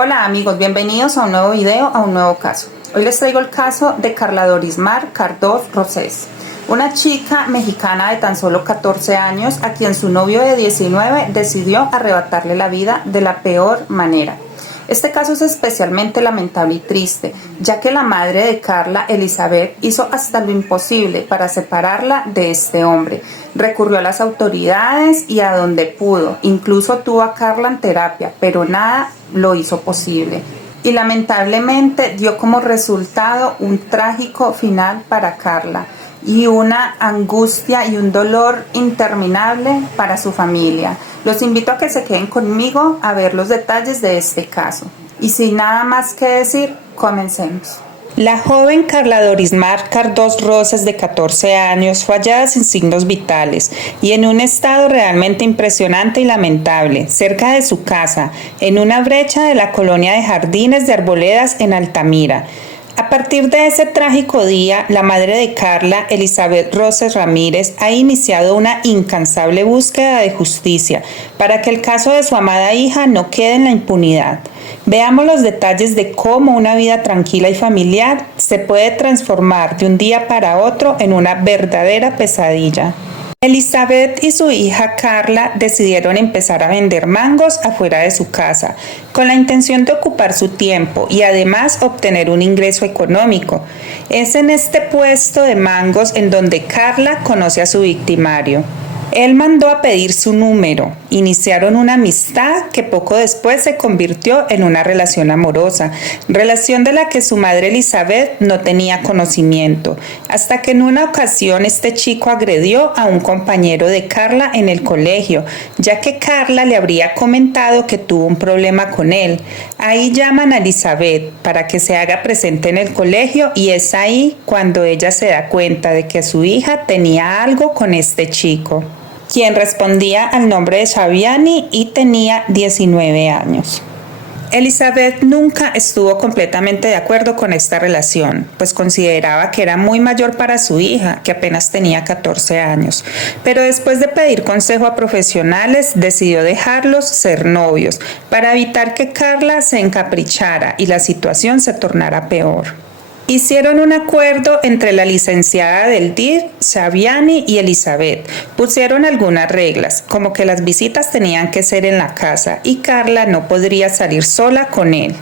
Hola amigos, bienvenidos a un nuevo video, a un nuevo caso. Hoy les traigo el caso de Carla Dorismar Cardós Rosés, una chica mexicana de tan solo 14 años a quien su novio de 19 decidió arrebatarle la vida de la peor manera. Este caso es especialmente lamentable y triste, ya que la madre de Carla, Elizabeth, hizo hasta lo imposible para separarla de este hombre. Recurrió a las autoridades y a donde pudo, incluso tuvo a Carla en terapia, pero nada lo hizo posible. Y lamentablemente dio como resultado un trágico final para Carla y una angustia y un dolor interminable para su familia. Los invito a que se queden conmigo a ver los detalles de este caso. Y sin nada más que decir, comencemos. La joven Carla Dorismar Cardós Rosas, de 14 años, fue hallada sin signos vitales y en un estado realmente impresionante y lamentable, cerca de su casa, en una brecha de la colonia de Jardines de Arboledas en Altamira. A partir de ese trágico día, la madre de Carla, Elizabeth Rosas Ramírez, ha iniciado una incansable búsqueda de justicia para que el caso de su amada hija no quede en la impunidad. Veamos los detalles de cómo una vida tranquila y familiar se puede transformar de un día para otro en una verdadera pesadilla. Elizabeth y su hija Carla decidieron empezar a vender mangos afuera de su casa, con la intención de ocupar su tiempo y además obtener un ingreso económico. Es en este puesto de mangos en donde Carla conoce a su victimario. Él mandó a pedir su número, iniciaron una amistad que poco después se convirtió en una relación amorosa, relación de la que su madre Elizabeth no tenía conocimiento, hasta que en una ocasión este chico agredió a un compañero de Carla en el colegio, ya que Carla le habría comentado que tuvo un problema con él. Ahí llaman a Elizabeth para que se haga presente en el colegio y es ahí cuando ella se da cuenta de que su hija tenía algo con este chico, quien respondía al nombre de Shaviani y tenía 19 años. Elizabeth nunca estuvo completamente de acuerdo con esta relación, pues consideraba que era muy mayor para su hija, que apenas tenía 14 años. Pero después de pedir consejo a profesionales, decidió dejarlos ser novios, para evitar que Carla se encaprichara y la situación se tornara peor. Hicieron un acuerdo entre la licenciada del DIF, Shaviani y Elizabeth. Pusieron algunas reglas, como que las visitas tenían que ser en la casa y Carla no podría salir sola con él.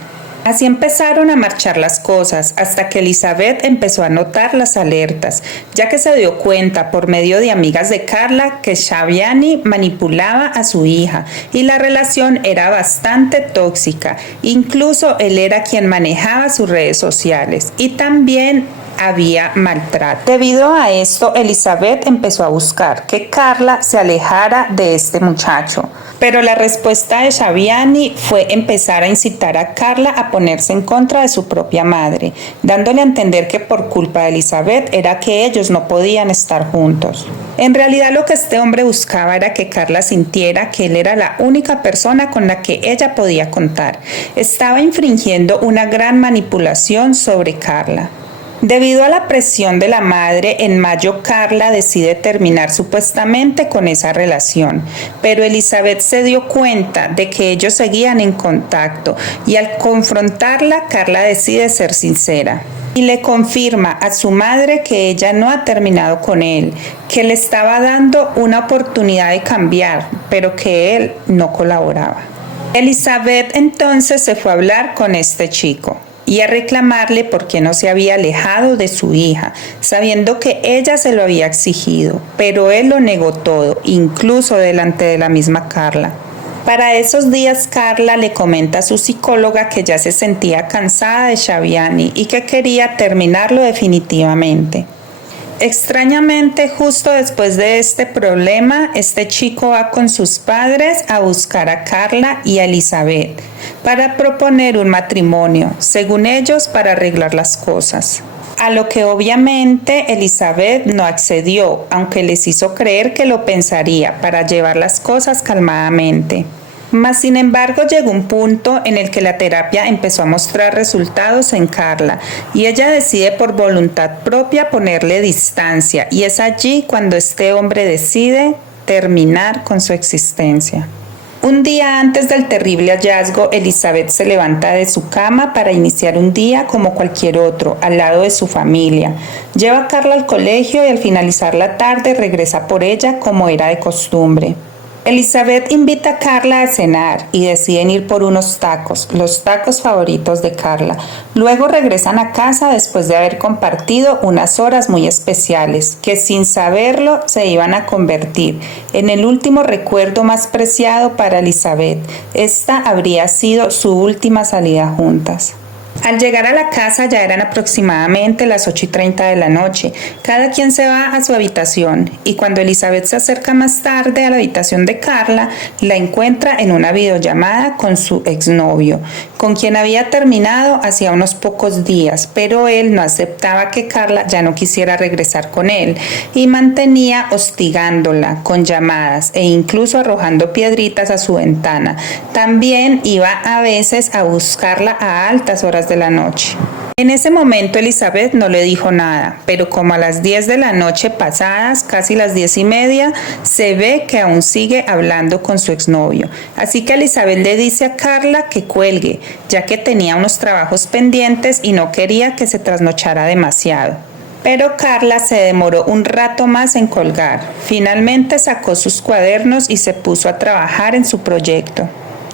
Así empezaron a marchar las cosas hasta que Elizabeth empezó a notar las alertas, ya que se dio cuenta por medio de amigas de Carla que Shaviani manipulaba a su hija y la relación era bastante tóxica. Incluso él era quien manejaba sus redes sociales y también había maltrato. Debido a esto, Elizabeth empezó a buscar que Carla se alejara de este muchacho. Pero la respuesta de Shaviani fue empezar a incitar a Carla a ponerse en contra de su propia madre, dándole a entender que por culpa de Elizabeth era que ellos no podían estar juntos. En realidad lo que este hombre buscaba era que Carla sintiera que él era la única persona con la que ella podía contar. Estaba infringiendo una gran manipulación sobre Carla. Debido a la presión de la madre, en mayo Carla decide terminar supuestamente con esa relación, pero Elizabeth se dio cuenta de que ellos seguían en contacto y al confrontarla, Carla decide ser sincera y le confirma a su madre que ella no ha terminado con él, que le estaba dando una oportunidad de cambiar, pero que él no colaboraba. Elizabeth entonces se fue a hablar con este chico y a reclamarle por qué no se había alejado de su hija, sabiendo que ella se lo había exigido, pero él lo negó todo, incluso delante de la misma Carla. Para esos días, Carla le comenta a su psicóloga que ya se sentía cansada de Shaviani y que quería terminarlo definitivamente. Extrañamente, justo después de este problema, este chico va con sus padres a buscar a Carla y a Elizabeth para proponer un matrimonio, según ellos, para arreglar las cosas. A lo que obviamente Elizabeth no accedió, aunque les hizo creer que lo pensaría para llevar las cosas calmadamente. Mas, sin embargo, llegó un punto en el que la terapia empezó a mostrar resultados en Carla y ella decide por voluntad propia ponerle distancia, y es allí cuando este hombre decide terminar con su existencia. Un día antes del terrible hallazgo, Elizabeth se levanta de su cama para iniciar un día como cualquier otro, al lado de su familia. Lleva a Carla al colegio y al finalizar la tarde regresa por ella como era de costumbre. Elizabeth invita a Carla a cenar y deciden ir por unos tacos, los tacos favoritos de Carla. Luego regresan a casa después de haber compartido unas horas muy especiales, que sin saberlo se iban a convertir en el último recuerdo más preciado para Elizabeth. Esta habría sido su última salida juntas. Al llegar a la casa ya eran aproximadamente las 8:30 de la noche. Cada quien se va a su habitación y cuando Elizabeth se acerca más tarde a la habitación de Carla, la encuentra en una videollamada con su exnovio, con quien había terminado hacía unos pocos días, pero él no aceptaba que Carla ya no quisiera regresar con él y mantenía hostigándola con llamadas e incluso arrojando piedritas a su ventana. También iba a veces a buscarla a altas horas de la noche. En ese momento Elizabeth no le dijo nada, pero como a las 10 de la noche pasadas, casi las 10:30, se ve que aún sigue hablando con su exnovio. Así que Elizabeth le dice a Carla que cuelgue, ya que tenía unos trabajos pendientes y no quería que se trasnochara demasiado. Pero Carla se demoró un rato más en colgar. Finalmente sacó sus cuadernos y se puso a trabajar en su proyecto.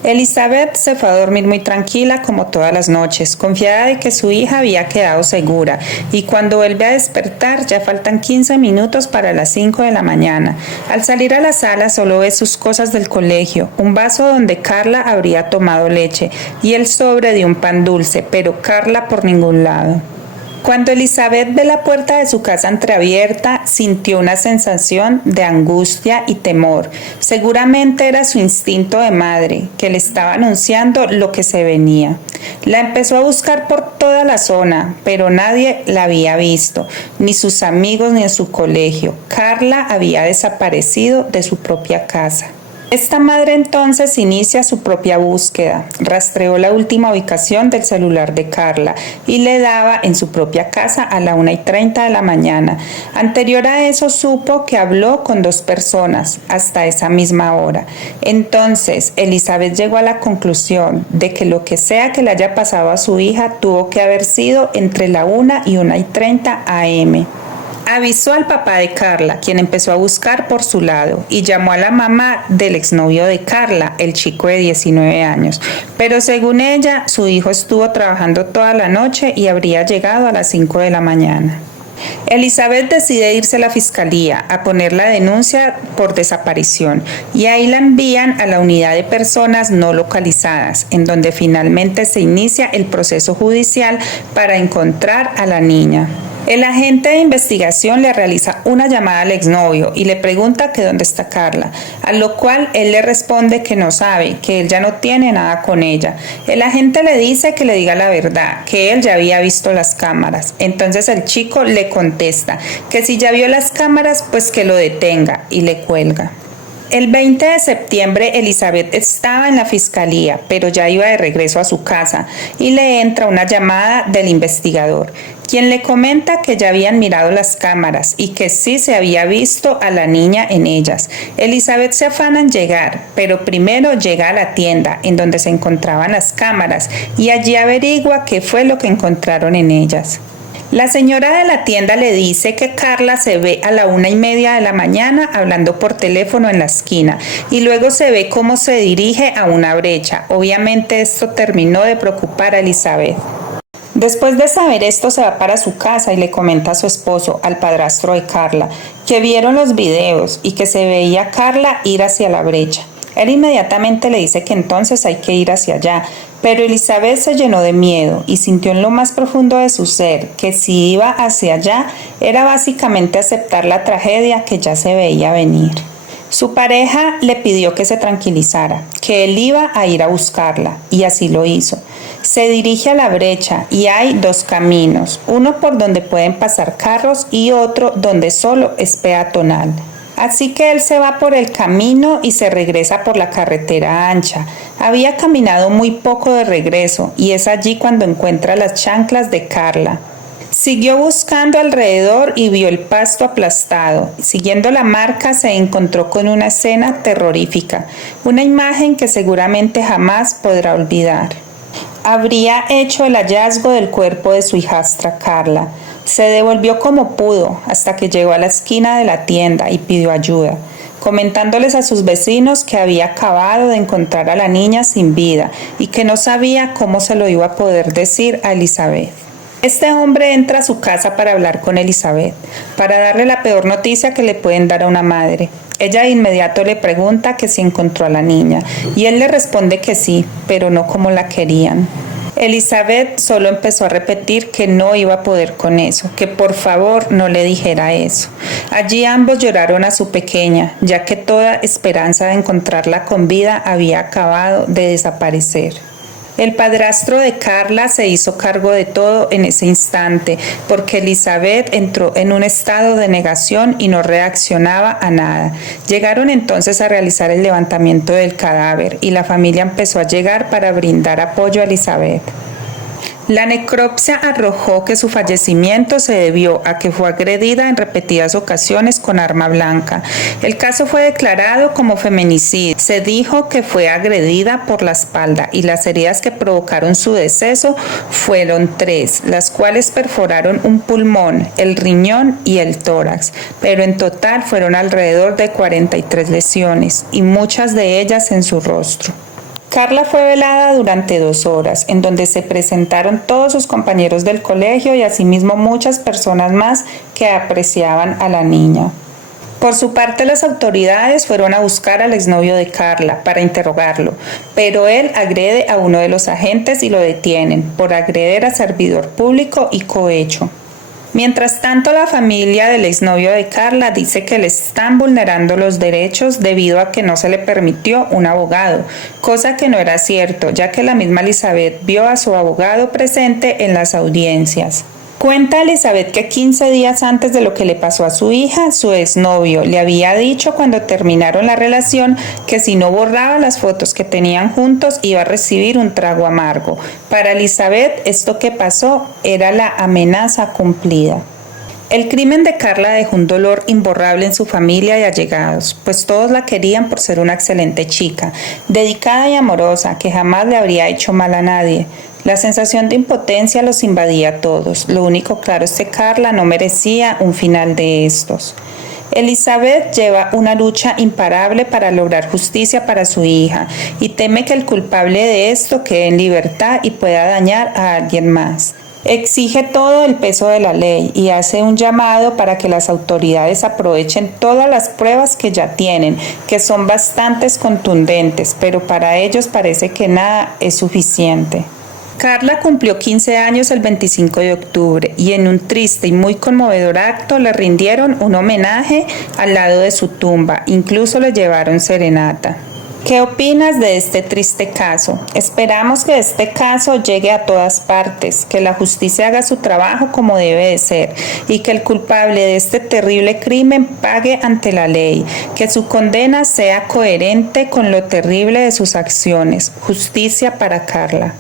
Elizabeth se fue a dormir muy tranquila como todas las noches, confiada de que su hija había quedado segura, y cuando vuelve a despertar ya faltan 15 minutos para las 5 de la mañana. Al salir a la sala solo ve sus cosas del colegio, un vaso donde Carla habría tomado leche y el sobre de un pan dulce, pero Carla por ningún lado. Cuando Elizabeth ve la puerta de su casa entreabierta, sintió una sensación de angustia y temor. Seguramente era su instinto de madre, que le estaba anunciando lo que se venía. La empezó a buscar por toda la zona, pero nadie la había visto, ni sus amigos ni en su colegio. Carla había desaparecido de su propia casa. Esta madre entonces inicia su propia búsqueda, rastreó la última ubicación del celular de Carla y le daba en su propia casa a la 1:30 de la mañana. Anterior a eso supo que habló con 2 personas hasta esa misma hora. Entonces Elizabeth llegó a la conclusión de que lo que sea que le haya pasado a su hija tuvo que haber sido entre la 1 y 1:30 am. Avisó al papá de Carla, quien empezó a buscar por su lado, y llamó a la mamá del exnovio de Carla, el chico de 19 años. Pero según ella, su hijo estuvo trabajando toda la noche y habría llegado a las 5 de la mañana. Elizabeth decide irse a la fiscalía a poner la denuncia por desaparición y ahí la envían a la unidad de personas no localizadas, en donde finalmente se inicia el proceso judicial para encontrar a la niña. El agente de investigación le realiza una llamada al exnovio y le pregunta que dónde está Carla, a lo cual él le responde que no sabe, que él ya no tiene nada con ella. El agente le dice que le diga la verdad, que él ya había visto las cámaras. Entonces el chico le contesta que si ya vio las cámaras, pues que lo detenga y le cuelga. El 20 de septiembre Elizabeth estaba en la fiscalía, pero ya iba de regreso a su casa y le entra una llamada del investigador, quien le comenta que ya habían mirado las cámaras y que sí se había visto a la niña en ellas. Elizabeth se afana en llegar, pero primero llega a la tienda en donde se encontraban las cámaras y allí averigua qué fue lo que encontraron en ellas. La señora de la tienda le dice que Carla se ve a la 1:30 de la mañana hablando por teléfono en la esquina y luego se ve cómo se dirige a una brecha. Obviamente esto terminó de preocupar a Elizabeth. Después de saber esto se va para su casa y le comenta a su esposo, al padrastro de Carla, que vieron los videos y que se veía a Carla ir hacia la brecha. Él inmediatamente le dice que entonces hay que ir hacia allá, pero Elizabeth se llenó de miedo y sintió en lo más profundo de su ser que si iba hacia allá era básicamente aceptar la tragedia que ya se veía venir. Su pareja le pidió que se tranquilizara, que él iba a ir a buscarla, y así lo hizo. Se dirige a la brecha y hay 2 caminos, uno por donde pueden pasar carros y otro donde solo es peatonal. Así que él se va por el camino y se regresa por la carretera ancha. Había caminado muy poco de regreso y es allí cuando encuentra las chanclas de Carla. Siguió buscando alrededor y vio el pasto aplastado. Siguiendo la marca se encontró con una escena terrorífica, una imagen que seguramente jamás podrá olvidar. Habría hecho el hallazgo del cuerpo de su hijastra Carla. Se devolvió como pudo hasta que llegó a la esquina de la tienda y pidió ayuda, comentándoles a sus vecinos que había acabado de encontrar a la niña sin vida y que no sabía cómo se lo iba a poder decir a Elizabeth. Este hombre entra a su casa para hablar con Elizabeth, para darle la peor noticia que le pueden dar a una madre. Ella de inmediato le pregunta que si encontró a la niña, y él le responde que sí, pero no como la querían. Elizabeth solo empezó a repetir que no iba a poder con eso, que por favor no le dijera eso. Allí ambos lloraron a su pequeña, ya que toda esperanza de encontrarla con vida había acabado de desaparecer. El padrastro de Carla se hizo cargo de todo en ese instante, porque Elizabeth entró en un estado de negación y no reaccionaba a nada. Llegaron entonces a realizar el levantamiento del cadáver y la familia empezó a llegar para brindar apoyo a Elizabeth. La necropsia arrojó que su fallecimiento se debió a que fue agredida en repetidas ocasiones con arma blanca. El caso fue declarado como feminicidio. Se dijo que fue agredida por la espalda y las heridas que provocaron su deceso fueron 3, las cuales perforaron un pulmón, el riñón y el tórax, pero en total fueron alrededor de 43 lesiones y muchas de ellas en su rostro. Carla fue velada durante 2 horas, en donde se presentaron todos sus compañeros del colegio y asimismo muchas personas más que apreciaban a la niña. Por su parte, las autoridades fueron a buscar al exnovio de Carla para interrogarlo, pero él agrede a uno de los agentes y lo detienen por agreder a servidor público y cohecho. Mientras tanto, la familia del exnovio de Carla dice que le están vulnerando los derechos debido a que no se le permitió un abogado, cosa que no era cierto, ya que la misma Elizabeth vio a su abogado presente en las audiencias. Cuenta Elizabeth que 15 días antes de lo que le pasó a su hija, su exnovio le había dicho cuando terminaron la relación que si no borraba las fotos que tenían juntos iba a recibir un trago amargo. Para Elizabeth, esto que pasó era la amenaza cumplida. El crimen de Carla dejó un dolor imborrable en su familia y allegados, pues todos la querían por ser una excelente chica, dedicada y amorosa, que jamás le habría hecho mal a nadie. La sensación de impotencia los invadía a todos. Lo único claro es que Carla no merecía un final de estos. Elizabeth lleva una lucha imparable para lograr justicia para su hija y teme que el culpable de esto quede en libertad y pueda dañar a alguien más. Exige todo el peso de la ley y hace un llamado para que las autoridades aprovechen todas las pruebas que ya tienen, que son bastantes contundentes, pero para ellos parece que nada es suficiente. Carla cumplió 15 años el 25 de octubre y en un triste y muy conmovedor acto le rindieron un homenaje al lado de su tumba, incluso le llevaron serenata. ¿Qué opinas de este triste caso? Esperamos que este caso llegue a todas partes, que la justicia haga su trabajo como debe de ser y que el culpable de este terrible crimen pague ante la ley, que su condena sea coherente con lo terrible de sus acciones. Justicia para Carla.